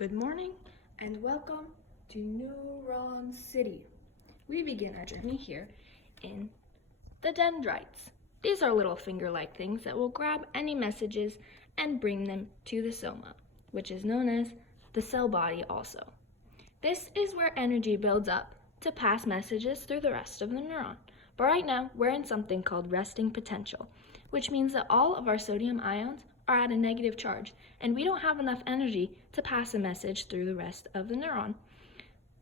Good morning and welcome to Neuron City. We begin our journey here in the dendrites. These are little finger-like things that will grab any messages and bring them to the soma, which is known as the cell body also. This is where energy builds up to pass messages through the rest of the neuron. But right now, we're in something called resting potential, which means that all of our sodium ions are at a negative charge, and we don't have enough energy to pass a message through the rest of the neuron.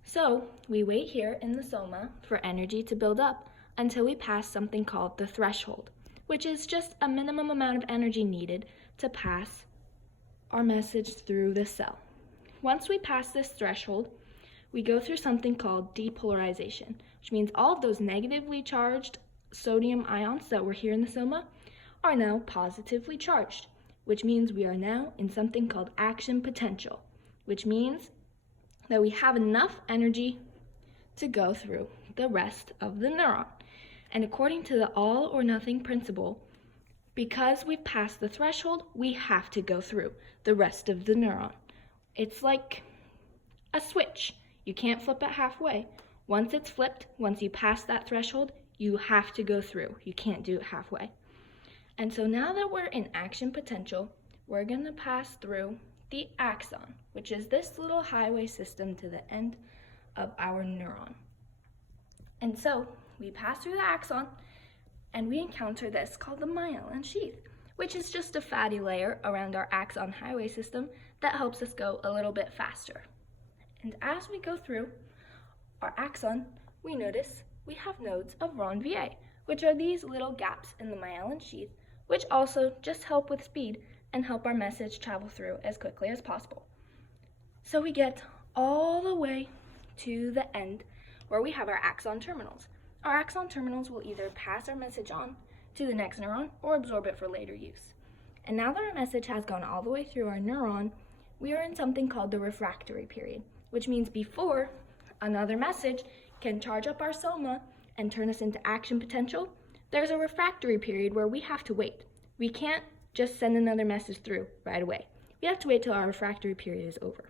So we wait here in the soma for energy to build up until we pass something called the threshold, which is just a minimum amount of energy needed to pass our message through the cell. Once we pass this threshold, we go through something called depolarization, which means all of those negatively charged sodium ions that were here in the soma are now positively charged, which means we are now in something called action potential, which means that we have enough energy to go through the rest of the neuron. And according to the all or nothing principle, because we've passed the threshold, we have to go through the rest of the neuron. It's like a switch. You can't flip it halfway. Once it's flipped, once you pass that threshold, you have to go through. You can't do it halfway. And so now that we're in action potential, we're going to pass through the axon, which is this little highway system to the end of our neuron. And so we pass through the axon and we encounter this called the myelin sheath, which is just a fatty layer around our axon highway system that helps us go a little bit faster. And as we go through our axon, we notice we have nodes of Ranvier, which are these little gaps in the myelin sheath, which also just help with speed and help our message travel through as quickly as possible. So we get all the way to the end where we have our axon terminals. Our axon terminals will either pass our message on to the next neuron or absorb it for later use. And now that our message has gone all the way through our neuron, we are in something called the refractory period, which means before another message can charge up our soma and turn us into action potential, there's a refractory period where we have to wait. We can't just send another message through right away. We have to wait till our refractory period is over.